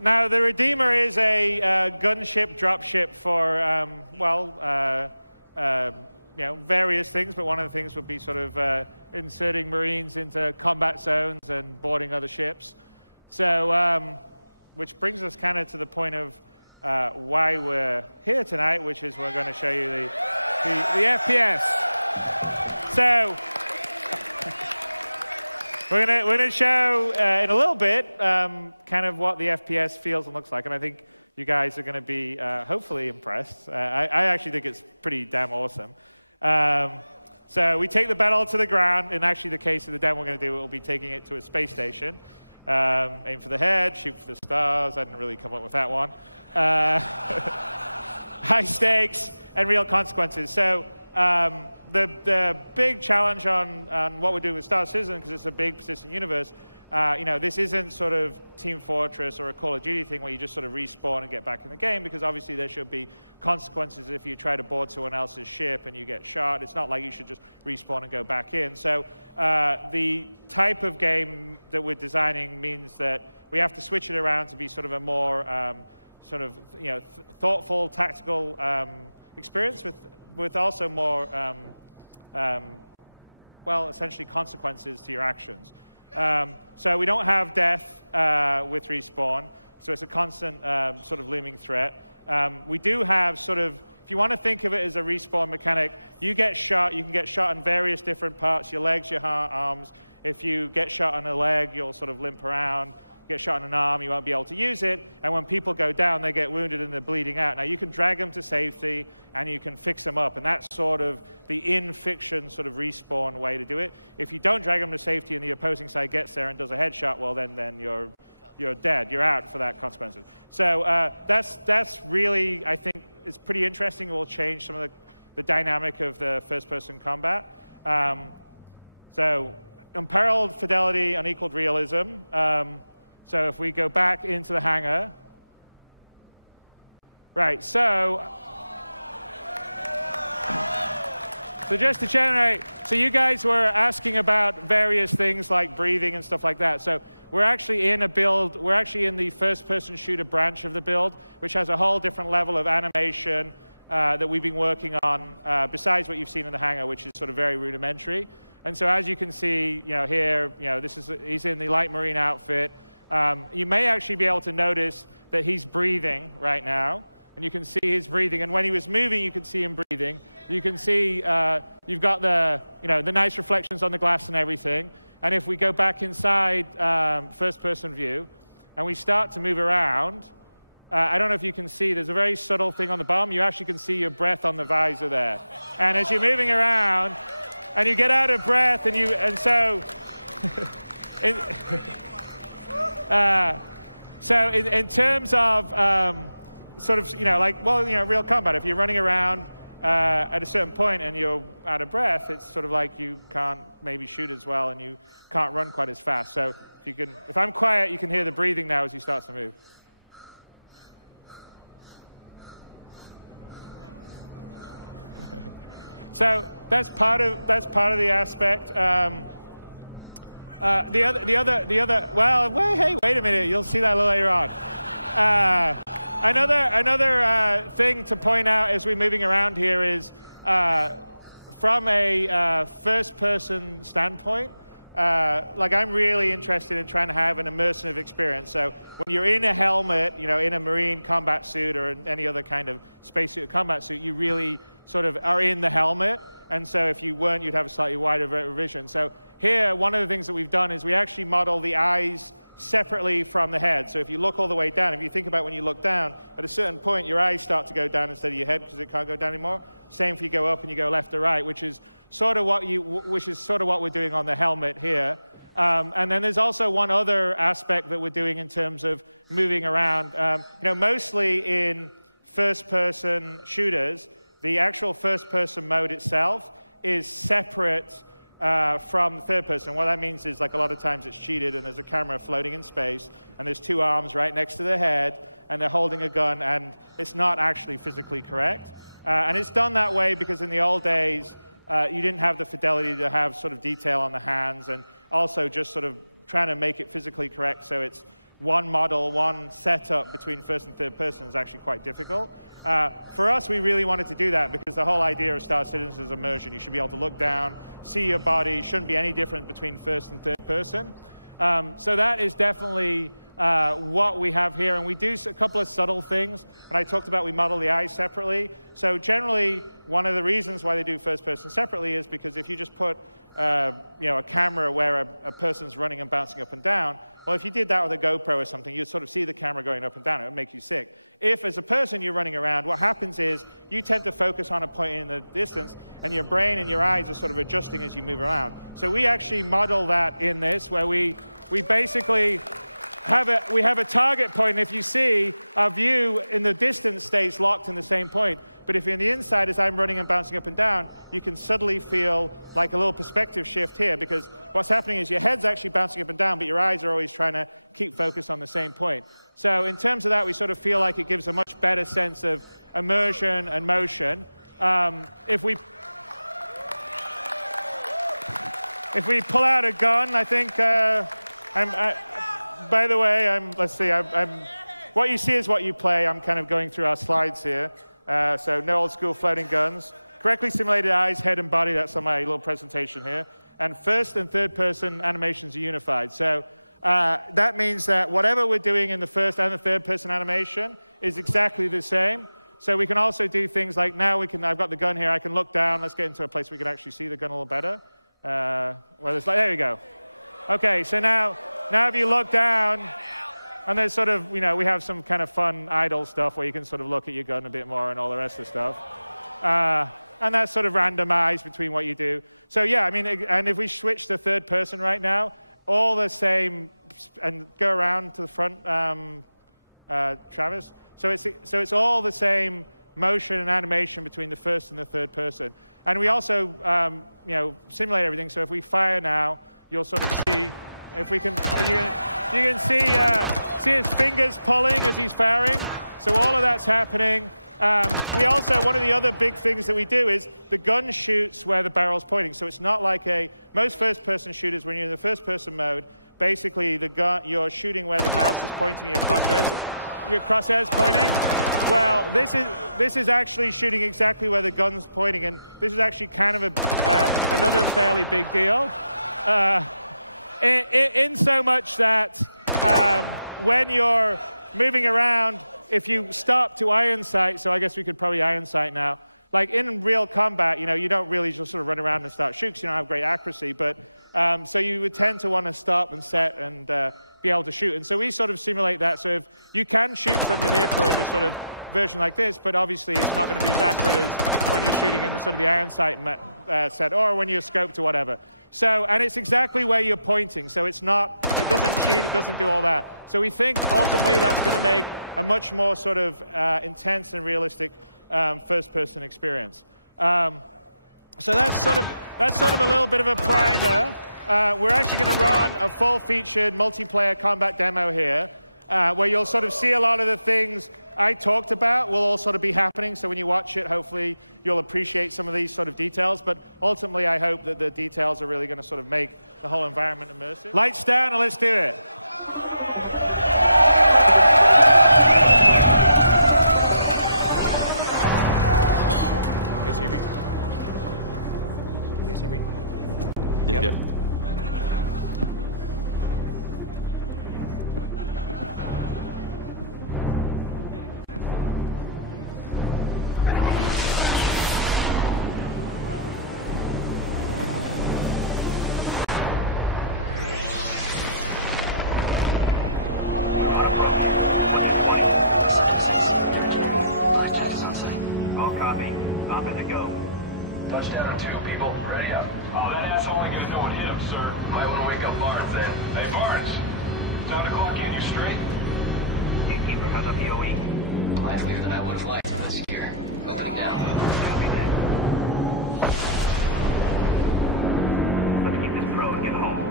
Now, the Redeemer is a gunship, dropship for, various things, but one of the things would be sort of inserting Marines into combat zones and boarding other ships. So, which brings us kind of to the point of why we're here tonight, which is we're going to show you the FPS. So, we're going to show in a little bit kind of what the FPS feels and looks like, and I think you guys are going to be hopefully impressed. I actually think it's pretty damn awesome. So we take the battle to the ground. In actually the case of the demo we're going to do, we'll be taking it to a space station. Aim for the head, shoot for the stars. I didn't really come up with that one. High stakes and real consequences. So the big challenge on what we're doing with Star Citizen, because it's a big persistent universe, this isn't sort of Team Fortress or a Call of Duty thing where you just sort of respawn and get back in the game, because obviously there should be consequences if you try to board someone else's ship and you get shot. It's not like you should just respawn and go back in. So the type of game that we're designing means that we have to switch it around to be sort of a more thoughtful, tactical experience with also more, essentially consequences to your actions. So we don't have death with respawn, so it's a constant sort of looming threat. We do have sort of, if you want to think of it as a respawn mechanic, you get shot, you can get shot in various different parts, your legs, your arms. If you get shot on a leg, you'll sort of limp around. Get shot in an arm, you won't be able to use it. And when people go down, they get wounded and they're bleeding out. Now, you can drag them to safety, and you can fix them up. And that's sort of the in-fiction sort of respawn way to do it. If you don't drag them to safety and the opposing side gets there and does a headshot, well, then you're dead. You're out for that consequences. So that's really, I think, it's pretty interesting. It will change some of the dynamic of the first-person combat. So unparalleled fidelity, unequaled realism. So if we go back into the hangar, right, so just to generate, so you guys were asking about various things like breathing and stuff like that. So we're actually in a build, we're actually in the first-person shooter branch of the build, which has a whole different level of animation that we've been working on, besides what you've seen in the hangar, which is sort of very rudimentary. And so as you can see, here, he's in the light marine outfit. You may actually be able to notice that he's breathing right now, and you can see his breathing. And when he was moving, you could see him breathing. You can see you've got the nice reflections on the glass and everything. And if we go back inside first-person view, and we start to move around, I don't know if you can see, there's a very subtle thing on the bottom. You actually can see your breath on the visor there. And as you're moving around, and you get out of breath, and so. So in terms of real combat, if you're running around at a certain point and you're out of breath, it's sort of like you can't maybe shoot as well and you can't run quite as fast. So if I'm quiet, you can hear the breathing now as he starts to move. So that's part of the aspect. Wait a minute, you'll see that a little later on. Another thing to point out as we're moving around here is from a first-person standpoint, I'm really interested in trying to have an immersive experience. So when you're in a helmet, in a marine combat suit or in any other kind of spacesuit combat suit, you really sort of are in the helmet. And so if you weren't, you'd have a slightly wider vision. So here, one of the things that we've done is we actually model the eyes separately from the head. So if you look all the way down, if you think about when you look down, at a certain point, your eyes start to go down instead of your head because it can't go down anymore. Same if you go up and you go left or right, which is sort of what we're doing on the helmet here. And then there's also one other aspect that we're doing in terms of moving around. Mostly in first-person shooters, the actual first-person mode itself is separate from the third person. What that means is, a lot of times it's cheated and there's a camera floating in space and there's two arms right next to their head and they're holding a gun and it's not actually physically correct. And it's done that way because in the old days, you didn't have the fidelity to have sort of detail on the hands and also just sort of trying to make it physically correct so it's one model, one setup between first and third person is actually quite difficult. For us, we really wanted to do that because the whole idea of Star Citizen is immersion. You should be able to look down, see your body. Shouldn't be any different between first and third person. So that is definitely what we have here. And we do a couple of subtle things. And I talked about we model the eyes separately. So generally, one of the reasons why they do first person separately is because if you just put a camera where a person's running and bouncing up and down, well, if you did that with a GoPro or something, you'd sort of see the camera going up and down. It would make you sick. If, as a person, you're running around, what happens is you tend to focus on a point in the distance, and your brain and your eyes are sort of adjusting as you move around. So we actually model that in this, where we basically have a target point, and if you see, our view in the distance stays locked in the same point. But if you're in the inside, as I'm running and bouncing up and down, you can suddenly feel like a little perspective shift here, because what's happening is your head's actually bouncing up and down, but your eyes are always trying to keep focus on the same point. So in terms of that, we sort of feel like it gives a much better sense of immersion and motion. If we pull out a gun, I think, by the way, let's see, what you see is what you play. I'm kind of going through our slides here. So no old school floating guns. Correctly simulated eyes, head, and body. That's on my little presentation here. And first and third person animations are unified. So that means that whatever we're doing in the first and the third person animation is exactly the same. So we can also do things like now I've got the gun here. I can look down. Let's get into a place where we can actually see the gun a little better. There we go. Okay, so now if you look down, and there's sort of, we have some kind of fun idle stuff where you can sort of look at your gun a bit more and all the rest of the stuff. And that's sort of randomized between what you do. So yeah, I mean, and if we switch to third person right now, all the same, and go around to the front, Travis. So it's all the same motion and animation between the first and the third person. And we also, simulate everything. So if we fire now, you'll sort of see, if you can see his fingers pulling as he's firing. So all of that's happening. We also, one of the other big things that we do is the gun shoots where the barrel's pointing. So it's not like most first-person shooters, when you're in the first-person mode, basically the gun, you're shooting where the mouse is pointing, your crosshairs pointing. Well, this is actually shooting exactly where the gun's pointing, and this is actually kind of another fairly big deal. In so much that when you're moving around, if you stop to iron sight, so I guess we could probably iron sight now, like in real combat, you don't really just sort of run around and start shooting because you don't have great accuracy, but so you would tend to want to stop and set and be able to shoot. And so we sort of simulate that. So if you can shoot from the hip or in a sort of version like this, but obviously it's not going to be as accurate as when you're shooting in the sort of the iron sight set, or when you're scoped or whatever. So, and it's exactly where you're pointing. So it doesn't cheat, it doesn't do all that. So we think ultimately that's going to make a much more sort of intense and realistic first-person experience. So that's sort of a little bit of a primer. We're actually going to run a full-featured multiplayer combat demo here, where you'll sort of see a lot of the things I talked about will all sort of be happening. So when you watch it, hopefully you'll appreciate some of these sort of details. But ultimately, I hope that the details are really going to sort of make the whole environment immersive. Lights down and let's do it. You guys hear me? You guys hear me? Yep. Touchdown, 2 people. Ready up. Oh, that asshole ain't gonna know what hit him, sir. Might want to wake up Barnes then. Hey, Barnes. Time to clock in. You straight? Gatekeeper, how's our POE? Livelier than I would have liked, but secure. Opening now. Copy that. Let's keep this pro and get home.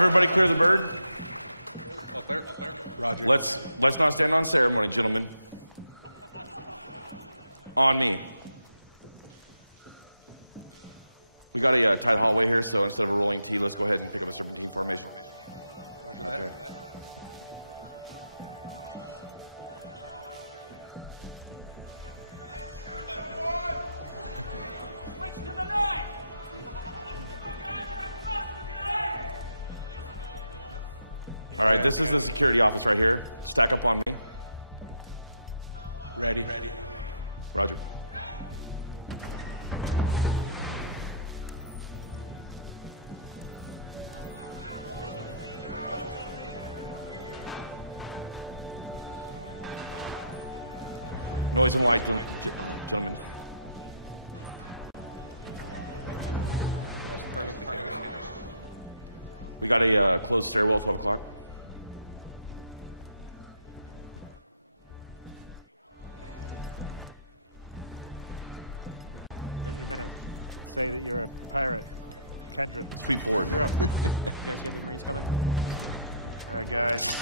Everybody clear the bird. All clear. Roger. Let's not stand on ceremony, gentlemen. On me. We got a tight hallway here, so instead of a rolling T, let's go ahead and pick up a serpentine formation. Roger that. Okay. All right, this is the security office right here. Stack up on me. Ready. Roger. Noise and light, gentlemen. We got a closed stairwell, 12 o'clock. You're gonna say that you're a pirate, Kendra. Sweep forward. You're up. You guys get the Marines coming? All right, guys.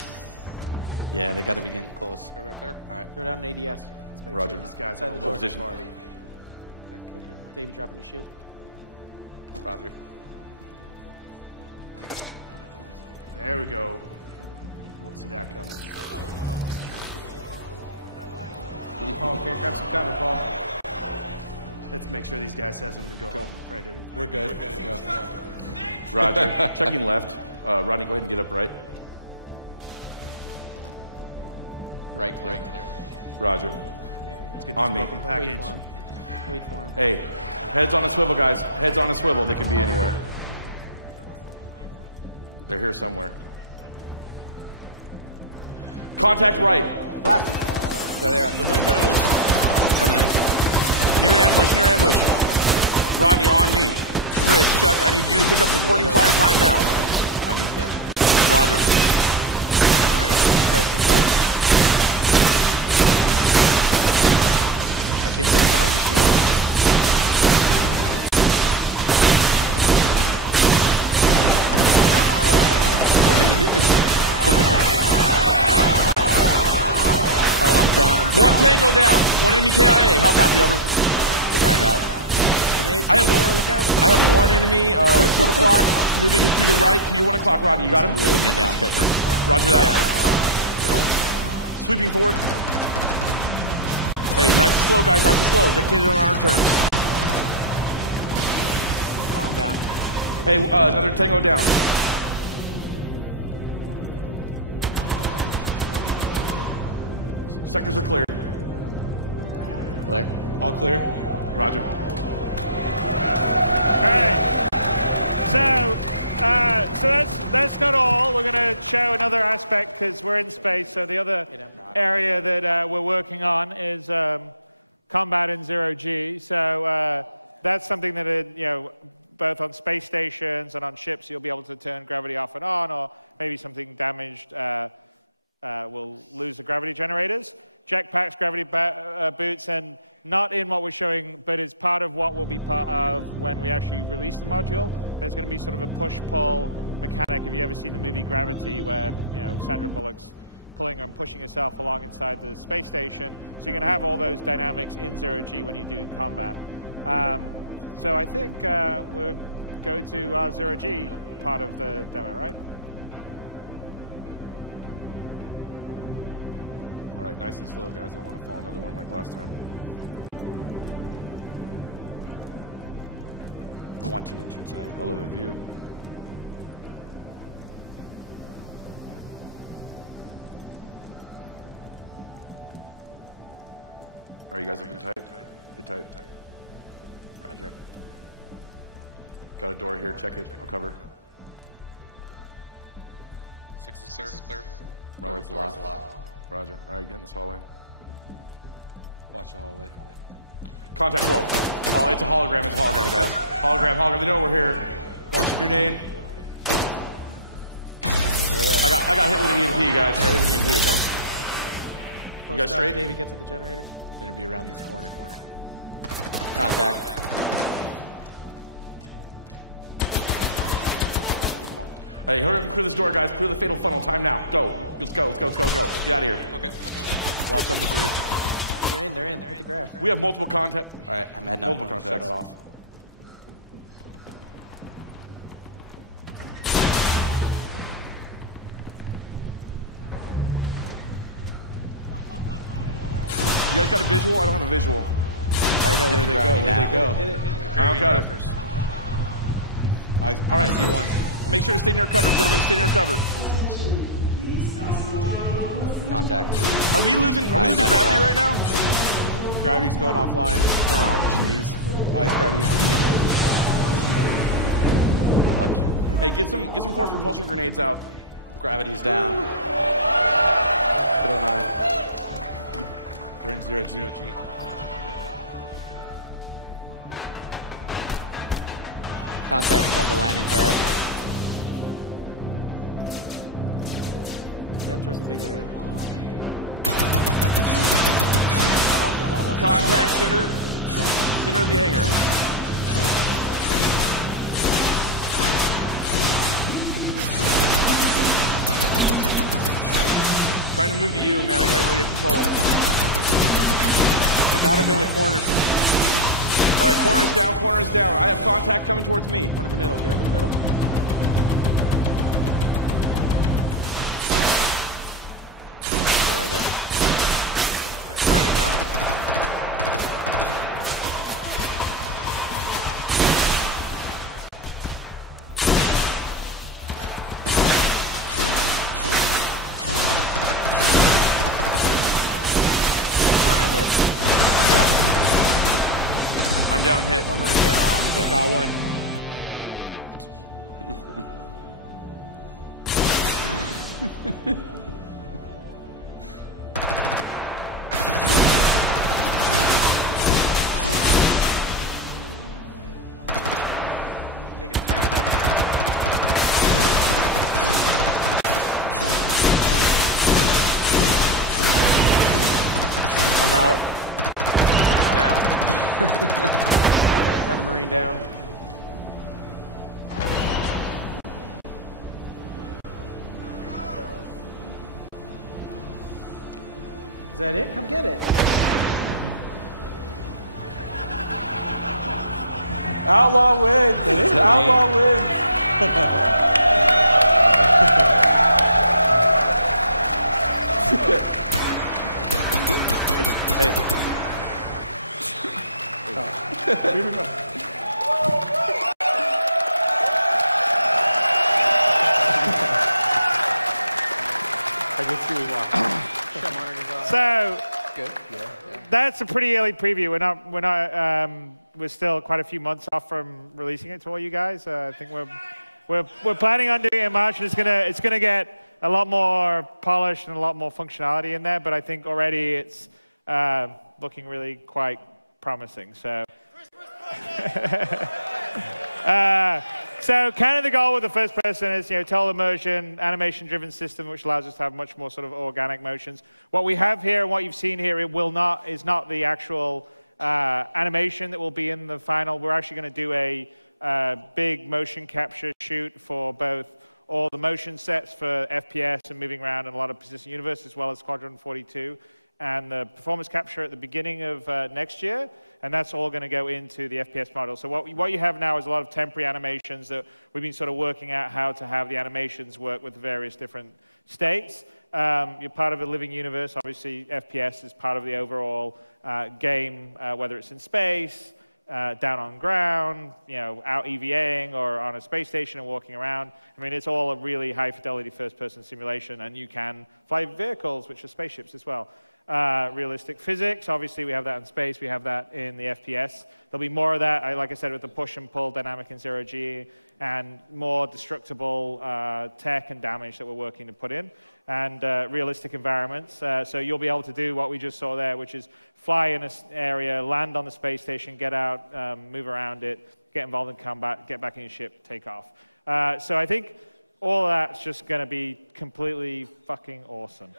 Yeah, they got to be getting close. Everybody clear? All right. Throw down an ADS. Let's make Roger. sure these guys Inside have the a door. Position. party. Davey dropping your shield. Roger. There we go. Won't see that coming. Paul, can't grab some cover, Paul. Let's make sure these guys have something to go home. Right, dude. We're good. Go. Roger. Checking left. Rodney, go ahead and get up right. Right clear. Roger. Let's get On this me. welcome Wait package. for him. Wait for him. Hey, heads on a swivel, guys. Heads on a swivel. They could be anywhere. They're here somewhere. Contact right. Left. There they are. The window. Coming in. Near ambush, near ambush. Rodney, on me. Chris, Chuck, I need you to pick up supporting fire time now. Roger. I can't get behind the shield. I'm down. One tango down. One enemy KIA. How copy, over? Drag out. I have one enemy, 12 o'clock, moving to the right to your 1 o'clock, Rodney. You got him? Really been down. Roger that. Sweeping forward. Hey, nice and slow, guys. Nice and slow. Dictated on our turn. Calm down. Hey, another tango down. Sectors are clear. Clear. All clear? Roger. Okay. So that's not all. We're going to show another aspect because we're in space. So the other area that we're working on is combat in zero G. So that's something that both on space stations and on ships you'll be able to turn gravity off and on, or maybe something damaged will lose the gravity generators. Jetpacks, gravity boots, and not in what we're showing, but is part of what will be part of when we actually release the module. There's going to be sort of a push-pull mechanic. Have you ever seen the movie Gravity, where Sandra Bullock's pulling and pushing herself along inside the space station? So you're going to have all those dynamics in zero G when you do combat. So I think we'll go to our zero G part of the demo, right? All right, nice and slow, guys. I don't want to fall another one like last time. Watching it, should say. Hell of a view. All right, you guys looking tight? Get tight. Roger. Got a door here. Check it. I'll cover. 6 is clear. Door's locked. Roger. All right, get in this hallway. Watch the hallway. Contact 12. Oh, it's a hologram. It's a hologram, guys. Hologram. They know we're here. Watch the grenade. I got hit with an EMP, guys. I got hit with an EMP. You guys straight? Davey, get to the generator. They're gonna be around this corner. Contact. Hey, hurry up and clear this door, guys. Clear the fatal funnel. Time now. Go. Let's go. Let's go. Let's go. Let's go. Get out of here. Okay. Watch on the bridge. They're in. Hit the grab. We have multiple contact. All right, I'm heading up. Multiple I'm gonna shut contacts. it off. You guys got a visual? I don't have a visual. I don't know where they go. Where they go? Hit it. I don't got it. All All right. see one. Make sure to stay near cover, gentlemen. Stay near cover. Contact. Are we losing Alright, that's gravity fine. right now? Gravity's going offline. Oh, jeez. Oh, he's got EMP. Hey, get some force propulsion grenades out. Gravity's down. 09. We're in 0G. Contact by the landing pad. Yeah, towards the big area. Contact center of the hangar. Trying to move to you, man. I can't really get control. Got him in the corner. All right, corner's down, corner's down. I have contact coming towards me. One in the middle. Get up in the middle. I'm down hit. Got one. I'm out. Got the Marine down. Is that it? Come get it. Outlaw wins. Outlaw wins. Hey. I can see we walk. So that's a pretty early preview. We're still quite a few months off from releasing it to all you guys. I think we're planning on doing it in March, and it's gonna get a lot more polished and a lot more functionality in there. But I think already it's looking really quite promising. So. So kind of the goal with the first person is, teleimmersion, animation-driven system, which allows us to have much more sort of organic motions. What we have here and what you've seen here, is not the actual animation that will be in the final. We're actually going to do a big motion capture shoot for both all the motion sets for FPS and moving around in a lot of persistent universe, as well as Squadron 42. And the performance capture at the beginning of next year, and that's all going to go into the FPS module. So what you have now is a lot of temporary animations that we've been sort of working out how to have the animations work with various different states. You're part of a living universe. Obviously, FPS is part of the overall game, whether it's in space, down on ground, out EVAing, or on a space station and walking around. I mean, it's all a really high-fidelity first-person simulation, and you can fly vehicles, which are spaceships as well. Realistic physics, obviously we have that in space, we have that in the FPS. There'll be more of that, like I said, with the push and pull dynamic in 0G, and more destructible tech and damage that we're working to put in, and realistic environments. So you'll be able to do what we just saw there, which is fly in an area, land on the space station, get out, move around it, get involved in combat, get back in your ship, take off. So I think all of that's just going to be completely fucking awesome.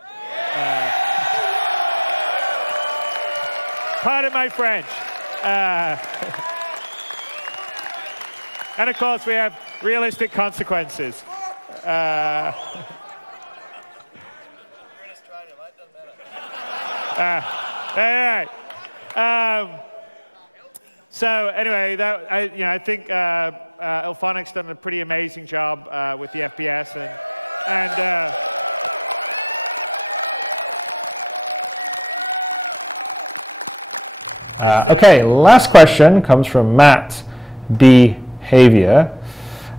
Pardon my French. And of course, we have realistic consequences. Anyway, so anyway, I think Ilphonic's done a pretty amazing job with the FPS and okay, last question comes from Matt Behavior,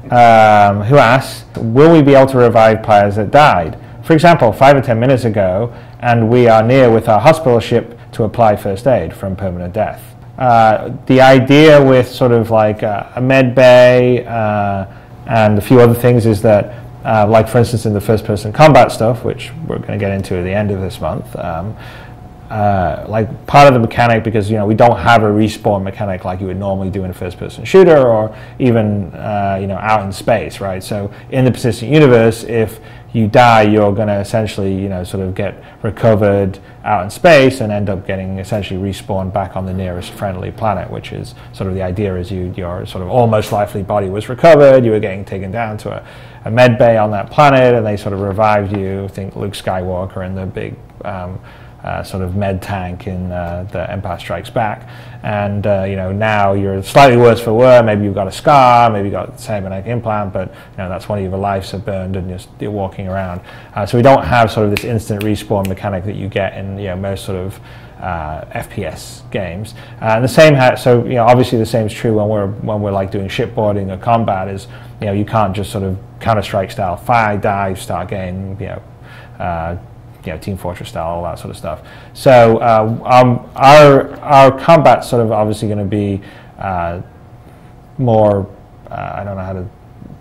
who asks, will we be able to revive players that died? For example, 5 or 10 minutes ago, and we are near with our hospital ship to apply first aid from permanent death. The idea with sort of like a med bay and a few other things is that, like for instance in the first-person combat stuff, which we're going to get into at the end of this month, like part of the mechanic, because we don't have a respawn mechanic like you would normally do in a first-person shooter or even out in space, right? So in the persistent universe, if you die, you're going to essentially sort of get recovered out in space and end up getting essentially respawned back on the nearest friendly planet, which is sort of the idea is your sort of almost lifeless body was recovered, you were getting taken down to a med bay on that planet, and they sort of revived you. Think Luke Skywalker in the big sort of med tank in the Empire Strikes Back, and now you're slightly worse for wear. Maybe you've got a scar, maybe you've got a cybernetic implant, but that's one of your lives are burned and you're walking around. So we don't have sort of this instant respawn mechanic that you get in most sort of FPS games. And the same, obviously the same is true when we're like doing shipboarding or combat. Is you can't just sort of Counter-Strike style fire, dive, start game, Team Fortress style, all that sort of stuff. So our combat's sort of obviously going to be more,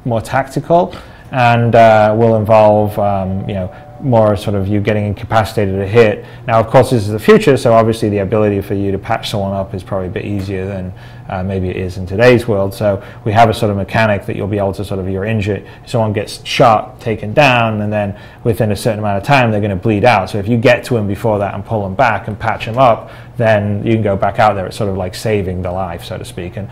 more tactical, and will involve more sort of you getting incapacitated to hit. Now, of course, this is the future, so obviously the ability for you to patch someone up is probably a bit easier than maybe it is in today's world. So we have a sort of mechanic that you'll be able to sort of, you're injured, someone gets shot, taken down, and then within a certain amount of time they're going to bleed out. So if you get to them before that and pull them back and patch them up, then you can go back out there. It's sort of like saving the life, so to speak. And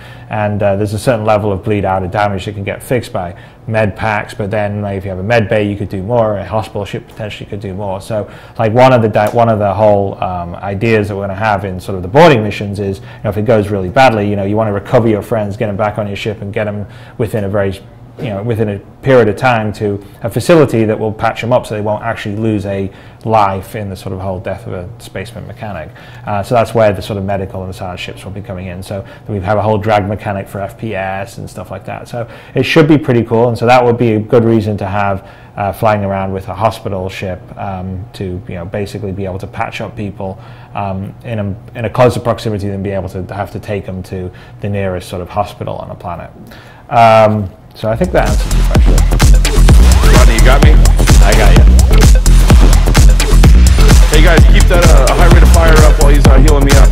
there's a certain level of bleed out of damage that can get fixed by med packs, but then if you have a med bay, you could do more. A hospital ship potentially could do more. So like one of the whole ideas that we're going to have in sort of the boarding missions is, if it goes really badly, you want to recover your friends, get them back on your ship, and get them within a very within a period of time to a facility that will patch them up so they won't actually lose a life in the sort of whole death of a spaceman mechanic. So that's where the sort of medical and the science ships will be coming in. So we have a whole drag mechanic for FPS and stuff like that. So it should be pretty cool, and so that would be a good reason to have flying around with a hospital ship to basically be able to patch up people in a closer proximity than be able to have to take them to the nearest sort of hospital on a planet. So I think that answers your question. Rodney, you got me? I got you. Hey guys, keep that high rate of fire up while he's healing me up.